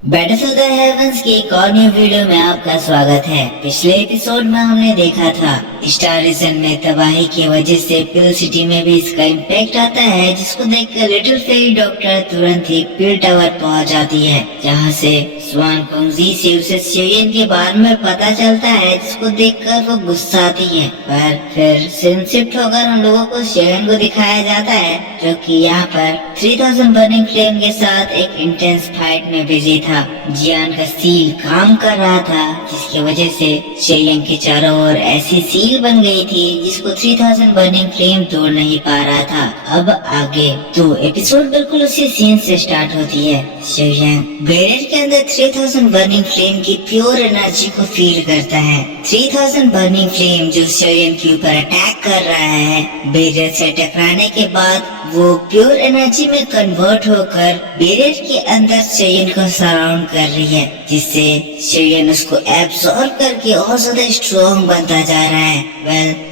Battle of the heavens की एक और न्यू वीडियो में आपका स्वागत है। पिछले एपिसोड में हमने देखा था स्टार रीजन में तबाही की वजह से पिल सिटी में भी इसका इम्पैक्ट आता है, जिसको देखकर लिटिल फेरी डॉक्टर तुरंत ही पिल टावर पहुंच जाती है, जहां से स्वान कुंजी से उसे शेयन के बारे में पता चलता है, जिसको देखकर वो गुस्सा आती है। पर फिर सीन शिफ्ट होकर हम लोगों को शेयन को दिखाया जाता है, जो कि यहाँ पर 3000 बर्निंग फ्लेम के साथ एक इंटेंस फाइट में बिजी था। जियान का सील काम कर रहा था, जिसकी वजह से शेयन के चारों ओर ऐसी सील बन गई थी जिसको 3000 बर्निंग फ्लेम तोड़ नहीं पा रहा था। अब आगे तो एपिसोड बिल्कुल उसी सीन से स्टार्ट होती है। शेयन बैरियर के अंदर 3000 बर्निंग फ्लेम की प्योर एनर्जी को फील करता है। 3000 बर्निंग फ्लेम जो शेयन के ऊपर अटैक कर रहा है, बैरियर से टकराने के बाद वो प्योर एनर्जी में कन्वर्ट होकर बैरियर के अंदर शेयन को सराउंड कर रही है, जिससे शेयन उसको एब्सॉर्ब करके और ज्यादा स्ट्रॉन्ग बनता जा रहा है।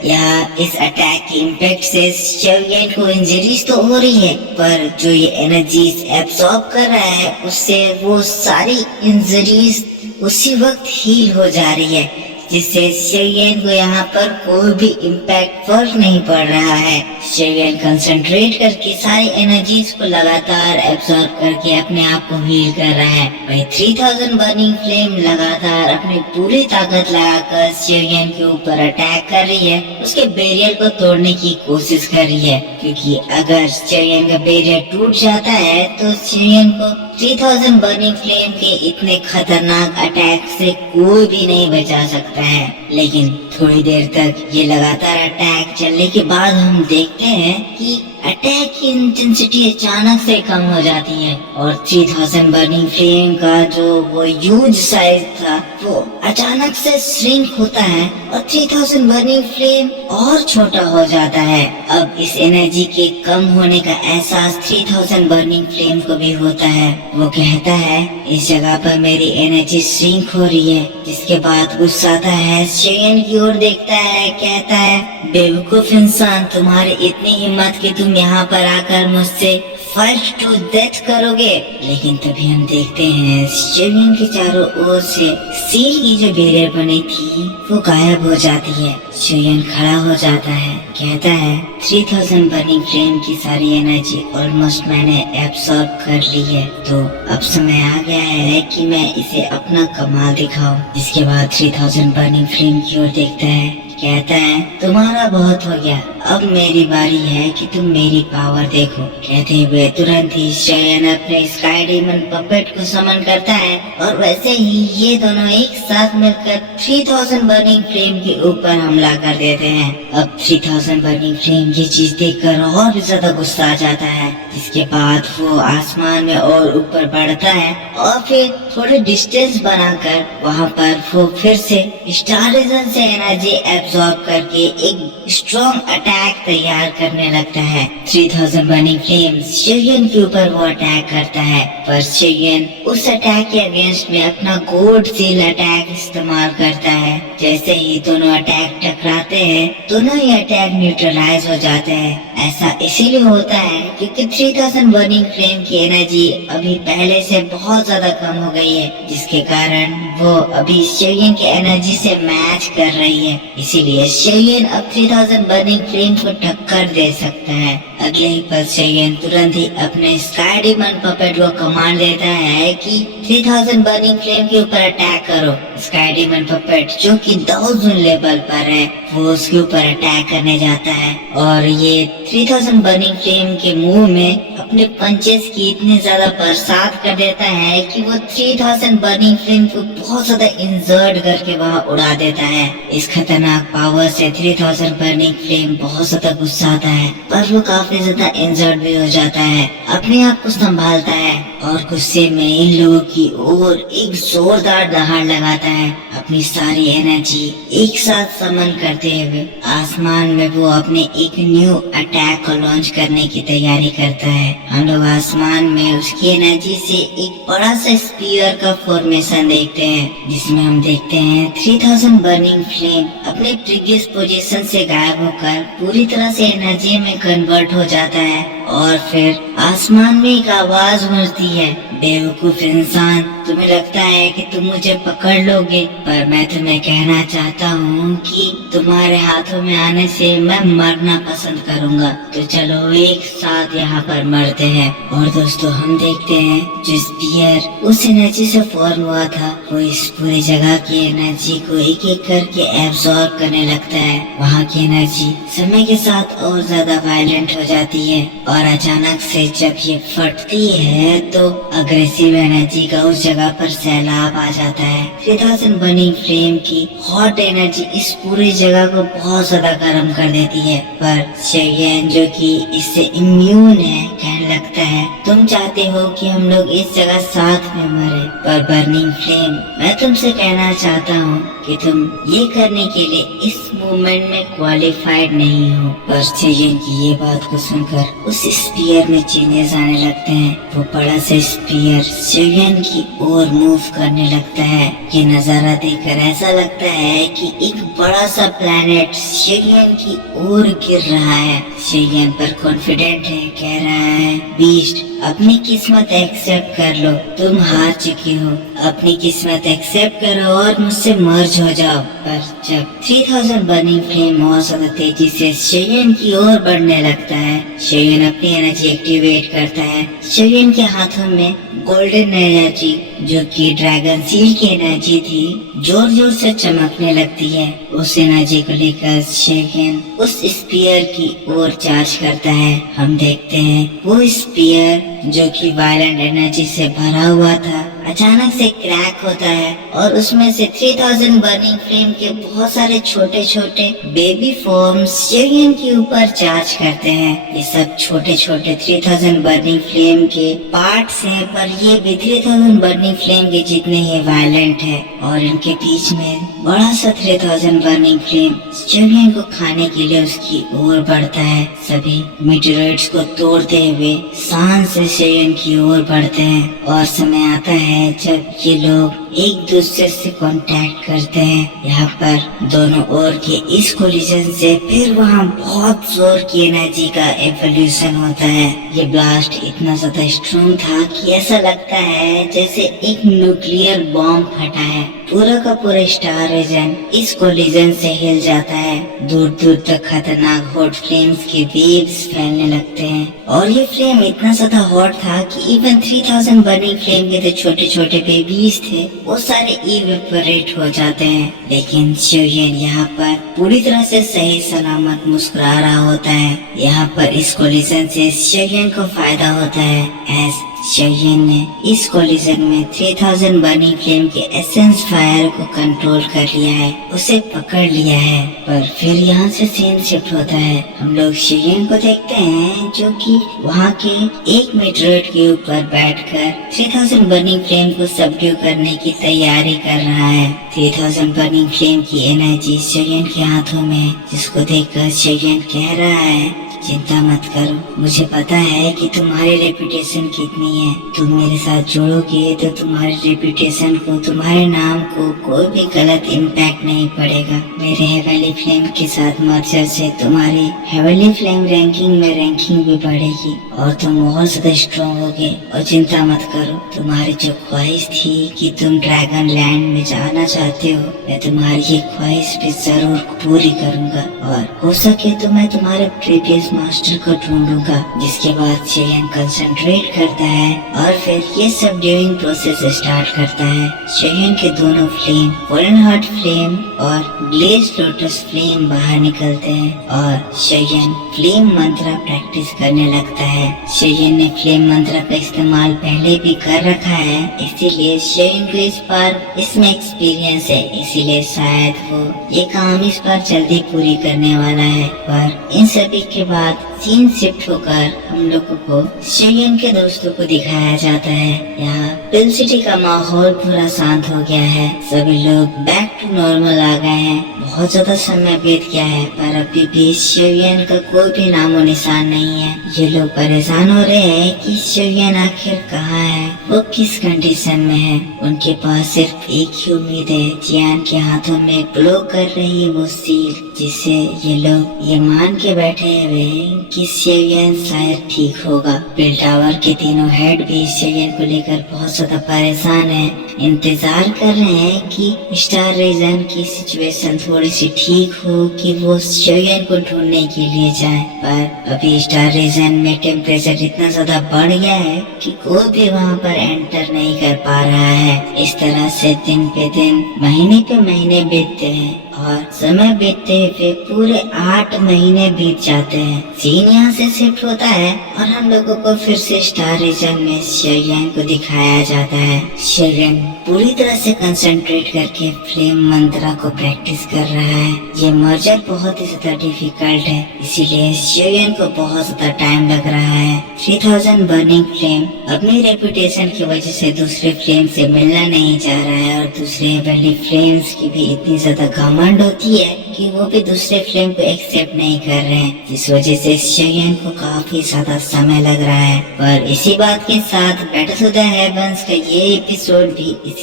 यहाँ इस अटैक के इम्पैक्ट से शेयन को इंजरीज तो हो रही है, पर जो ये एनर्जीज एब्सॉर्ब कर रहा है उससे वो सारी इंजरीज उसी वक्त हील हो जा रही है, जिससे शेयन को यहाँ पर कोई भी इम्पैक्ट फर्क नहीं पड़ रहा है। शेयन कंसंट्रेट करके सारी एनर्जीज को लगातार एब्सॉर्ब करके अपने आप को हील कर रहा है। वही 3000 बर्निंग फ्लेम लगातार अपनी पूरी ताकत लगाकर शेयन के ऊपर अटैक कर रही है, उसके बैरियर को तोड़ने की कोशिश कर रही है, क्योंकि अगर शेयन का बैरियर टूट जाता है तो शेयन को 3000 बर्निंग फ्लेम के इतने खतरनाक अटैक से कोई भी नहीं बचा सकता है। लेकिन थोड़ी देर तक ये लगातार अटैक चलने के बाद हम देखते हैं कि अटैक की इंटेंसिटी अचानक से कम हो जाती है और 3000 बर्निंग फ्लेम का जो वो ह्यूज साइज था वो अचानक से श्रिंक होता है और 3000 बर्निंग फ्लेम और छोटा हो जाता है। अब इस एनर्जी के कम होने का एहसास 3000 बर्निंग फ्लेम को भी होता है। वो कहता है इस जगह पर मेरी एनर्जी श्रिंक हो रही है, जिसके बाद गुस्सा आता है, शेयन की ओर देखता है, कहता है बेवकूफ इंसान, तुम्हारी इतनी हिम्मत कि तुम यहाँ पर आकर मुझसे फाइट टू डेथ करोगे। लेकिन तभी हम देखते हैं शेयन के चारों ओर से सील की जो बैरियर बनी थी वो गायब हो जाती है। शेयन खड़ा हो जाता है, कहता है 3000 बर्निंग फ्लेम की सारी एनर्जी ऑलमोस्ट मैंने एब्सॉर्ब कर ली है, तो अब समय आ गया है कि मैं इसे अपना कमाल दिखाऊं। इसके बाद 3000 बर्निंग फ्लेम की ओर देखता है, कहता है तुम्हारा बहुत हो गया, अब मेरी बारी है कि तुम मेरी पावर देखो। कहते हुए तुरंत ही शेयन अपने स्काई डीमन पपेट को समन करता है और वैसे ही ये दोनों एक साथ मिलकर 3000 बर्निंग फ्लेम के ऊपर हमला कर देते हैं। अब 3000 बर्निंग फ्लेम ये चीज देखकर और भी ज्यादा गुस्सा आ जाता है, जिसके बाद वो आसमान में और ऊपर बढ़ता है और फिर थोड़े डिस्टेंस बनाकर वहाँ पर वो फिर से स्टार रीजन से एनर्जी एब्सॉर्ब करके एक स्ट्रॉन्ग अटैक तैयार करने लगता है। 3000 बर्निंग फ्लेम शेयन के ऊपर वो अटैक करता है, पर शेयन उस अटैक के अगेंस्ट में अपना गोल्ड सील अटैक इस्तेमाल करता है। जैसे ही दोनों अटैक टकराते हैं, दोनों ही अटैक न्यूट्रलाइज हो जाते हैं। ऐसा इसीलिए होता है क्योंकि 3000 बर्निंग फ्लेम की एनर्जी अभी पहले से बहुत ज्यादा कम हो गई है, जिसके कारण वो अभी शेयन की एनर्जी से मैच कर रही है। इसीलिए शेयन अब 3000 बर्निंग फ्लेम को टक्कर दे सकता है। अगले ही पल शेयन तुरंत ही अपने स्काई डीमन पपेट को कमांड देता है कि 3000 बर्निंग फ्लेम के ऊपर अटैक करो। स्काई डीमन पपेट जो कि 1000 लेवल पर है, वो उसके ऊपर अटैक करने जाता है और ये 3000 बर्निंग फ्लेम के मुंह में अपने पंचेस की इतनी ज्यादा बरसात कर देता है कि वो 3000 बर्निंग फ्लेम को बहुत ज्यादा इंजर्ड करके वहाँ उड़ा देता है। इस खतरनाक पावर से 3000 बर्निंग फ्लेम बहुत ज्यादा गुस्सा आता है, पर वो काफी ज्यादा इंजर्ड भी हो जाता है। अपने आप को संभालता है और गुस्से में इन लोगों की ओर एक जोरदार दहाड़ लगाता है। अपनी सारी एनर्जी एक साथ समन करते हुए आसमान में वो अपने एक न्यू अटैक को लॉन्च करने की तैयारी करता है। हम लोग आसमान में उसकी एनर्जी से एक बड़ा सा स्पीयर का फॉर्मेशन देखते हैं, जिसमें हम देखते हैं 3000 बर्निंग फ्लेम अपने प्रीवियस पोजीशन से गायब होकर पूरी तरह से एनर्जी में कन्वर्ट हो जाता है और फिर आसमान में एक आवाज गूंजती है, बेवकूफ इंसान, तुम्हें लगता है कि तुम मुझे पकड़ लोगे, पर मैं तुम्हें कहना चाहता हूँ कि तुम्हारे हाथों में आने से मैं मरना पसंद करूँगा। तो चलो एक साथ यहाँ पर मरते हैं। और दोस्तों हम देखते हैं जो स्पीयर उस एनर्जी से फॉर्म हुआ था वो इस पूरी जगह की एनर्जी को एक एक करके एब्सॉर्ब करने लगता है। वहाँ की एनर्जी समय के साथ और ज्यादा वायलेंट हो जाती है और अचानक से जब ये फटती है तो अग्रेसिव एनर्जी का उस जगह पर सैलाब आ जाता है। 3000 बर्निंग फ्लेम की हॉट एनर्जी इस पूरी जगह को बहुत ज्यादा गर्म कर देती है। पर शेयन जो कि इससे इम्यून है कहने लगता है, तुम चाहते हो कि हम लोग इस जगह साथ में मरे, पर बर्निंग फ्लेम मैं तुमसे कहना चाहता हूँ कि तुम ये करने के लिए इस मूवमेंट में क्वालिफाइड नहीं हो। पर शेयन की ये बात को सुनकर उस स्पीयर में चेंजेस आने लगते हैं। वो बड़ा सा स्पीयर शेयन की ओर मूव करने लगता है। ये नजारा देखकर ऐसा लगता है कि एक बड़ा सा प्लेनेट शेयन की ओर गिर रहा है। शेयन पर कॉन्फिडेंट है, कह रहा है, बीस्ट अपनी किस्मत एक्सेप्ट कर लो, तुम हार चुके हो, अपनी किस्मत एक्सेप्ट करो और मुझसे मर्ज हो जाओ। पर जब 3000 बर्निंग फ्लेम बहुत ज्यादा तेजी से शेयन की ओर बढ़ने लगता है, शेयन अपनी एनर्जी एक्टिवेट करता है। शेयन के हाथों में गोल्डन एनर्जी जो कि ड्रैगन सील की एनर्जी थी जोर जोर से चमकने लगती है। उस एनर्जी को लेकर शेयन उस स्पीयर की ओर चार्ज करता है। हम देखते हैं वो स्पीयर जो कि वायलेंट एनर्जी से भरा हुआ था अचानक से क्रैक होता है और उसमें से 3000 बर्निंग फ्लेम के बहुत सारे छोटे छोटे बेबी फॉर्म्स शेयन के ऊपर चार्ज करते हैं। ये सब छोटे छोटे 3000 बर्निंग फ्लेम के पार्ट्स हैं, पर ये भी 3000 बर्निंग फ्लेम के जितने ही वायलेंट है। और इनके बीच में बड़ा सा 3000 बर्निंग फ्लेम शेयन को खाने के लिए उसकी ओर बढ़ता है। सभी मीटेरॉइड्स को तोड़ते हुए शान से शेयन की ओर बढ़ते हैं और समय आता है जब ये लोग एक दूसरे से कांटेक्ट करते हैं। यहाँ पर दोनों ओर के इस कोलिजन से फिर वहाँ बहुत जोर की एनर्जी का एवोल्यूशन होता है। ये ब्लास्ट इतना ज्यादा स्ट्रॉन्ग था कि ऐसा लगता है जैसे एक न्यूक्लियर बॉम्ब फटा है। पूरा का पूरा स्टार रीजन इस कोलिजन से हिल जाता है। दूर दूर तक खतरनाक हॉट फ्लेम्स के वेव्स फैलने लगते हैं और ये फ्लेम इतना ज्यादा हॉट था कि इवन 3000 बर्निंग फ्लेम के जो छोटे छोटे बेबीज थे वो सारे इवेपोरेट हो जाते हैं। लेकिन शेयन यहाँ पर पूरी तरह से सही सलामत मुस्कुरा रहा होता है। यहाँ पर इस कोलिजन से शेयन को फायदा होता है। एस शेयन ने इस कोलिजन में 3000 बर्निंग फ्लेम के एसेंस फायर को कंट्रोल कर लिया है, उसे पकड़ लिया है। पर फिर यहाँ से सीन शिफ्ट होता है। हम लोग शेयन को देखते हैं जो कि वहाँ के एक मीटेरॉइड के ऊपर बैठकर 3000 बर्निंग फ्लेम को सबड्यू करने की तैयारी कर रहा है। 3000 बर्निंग फ्लेम की एनर्जी शेयन के हाथों में, जिसको देखकर शेयन कह रहा है, चिंता मत करो, मुझे पता है कि तुम्हारी रेपुटेशन कितनी है। तुम मेरे साथ जुड़ोगे तो तुम्हारी रेपुटेशन को, तुम्हारे नाम को कोई भी गलत इम्पैक्ट नहीं पड़ेगा। मेरे हेवनली फ्लेम के साथ मर्जर से तुम्हारी हेवनली फ्लेम रैंकिंग में रैंकिंग भी बढ़ेगी और तुम बहुत ज्यादा स्ट्रॉन्ग होगे। और चिंता मत करो, तुम्हारी जो ख्वाहिश थी कि तुम ड्रैगन लैंड में जाना चाहते हो, मैं तुम्हारी ये ख्वाहिश भी जरूर पूरी करूँगा। और हो सके तो मैं तुम्हारे प्रीवियस मास्टर को ढूंढूंगा। जिसके बाद शेयन कंसंट्रेट करता है और फिर ये सब ड्यूरिंग प्रोसेस स्टार्ट करता है। शेयन के दोनों फ्लेम, गोल्डन हार्ट फ्लेम और ब्लेज लोटस फ्लेम बाहर निकलते हैं और शेयन फ्लेम मंत्र प्रैक्टिस करने लगता है। शेयन ने फ्लेम मंत्र का इस्तेमाल पहले भी कर रखा है, इसीलिए शेयन को इस बार इसमें एक्सपीरियंस है, इसीलिए शायद वो ये काम इस बार जल्दी पूरी करने वाला है। पर इन सभी के बाद सीन शिफ्ट होकर हम लोगों को शेयन के दोस्तों को दिखाया जाता है। यहाँ पिल सिटी का माहौल पूरा शांत हो गया है, सभी लोग बैक टू नॉर्मल आ गए हैं। बहुत ज्यादा समय बीत गया है पर अभी भी शेयन का कोई भी नामो निशान नहीं है। ये लोग परेशान हो रहे हैं कि शेयन आखिर कहाँ है, वो किस कंडीशन में है। उनके पास सिर्फ एक ही उम्मीद है, जियान के हाथों में ग्लो कर रही वो सील, जिससे ये लोग ये मान के बैठे हुए कि शेवियन शायद ठीक होगा। बिल टावर के तीनों हेड भी शेवियन को लेकर बहुत ज्यादा परेशान है, इंतजार कर रहे हैं कि स्टार रीजन की सिचुएशन थोड़ी सी ठीक हो कि वो शेवियन को ढूंढने के लिए जाए। पर अभी स्टार रीजन में टेम्परेचर इतना ज्यादा बढ़ गया है कि कोई भी वहाँ पर एंटर नहीं कर पा रहा है। इस तरह से दिन पे दिन, महीने पे महीने बीतते हैं और समय बीतते हुए पूरे 8 महीने बीत जाते हैं। सीन यहाँ से शिफ्ट होता है और हम लोगों को फिर से स्टार रीजन में शेवियन को दिखाया जाता है। शेवियन पूरी तरह से कंसंट्रेट करके फ्लेम मंत्रा को प्रैक्टिस कर रहा है। ये मर्जर बहुत ही ज्यादा डिफिकल्ट है, इसीलिए शेवियन को बहुत ज्यादा टाइम लग रहा है। 3000 बर्निंग फ्लेम अपनी रेपुटेशन की वजह से दूसरे फ्लेम से मिलना नहीं चाह रहा है और दूसरे हेवनली फ्लेम्स की भी इतनी ज्यादा घमंड होती है कि वो भी दूसरे फ्लेम को एक्सेप्ट नहीं कर रहे हैं, जिस वजह से शेवियन को काफी ज्यादा समय लग रहा है। और इसी बात के साथ बैटल टू द हेवंस का ये एपिसोड भी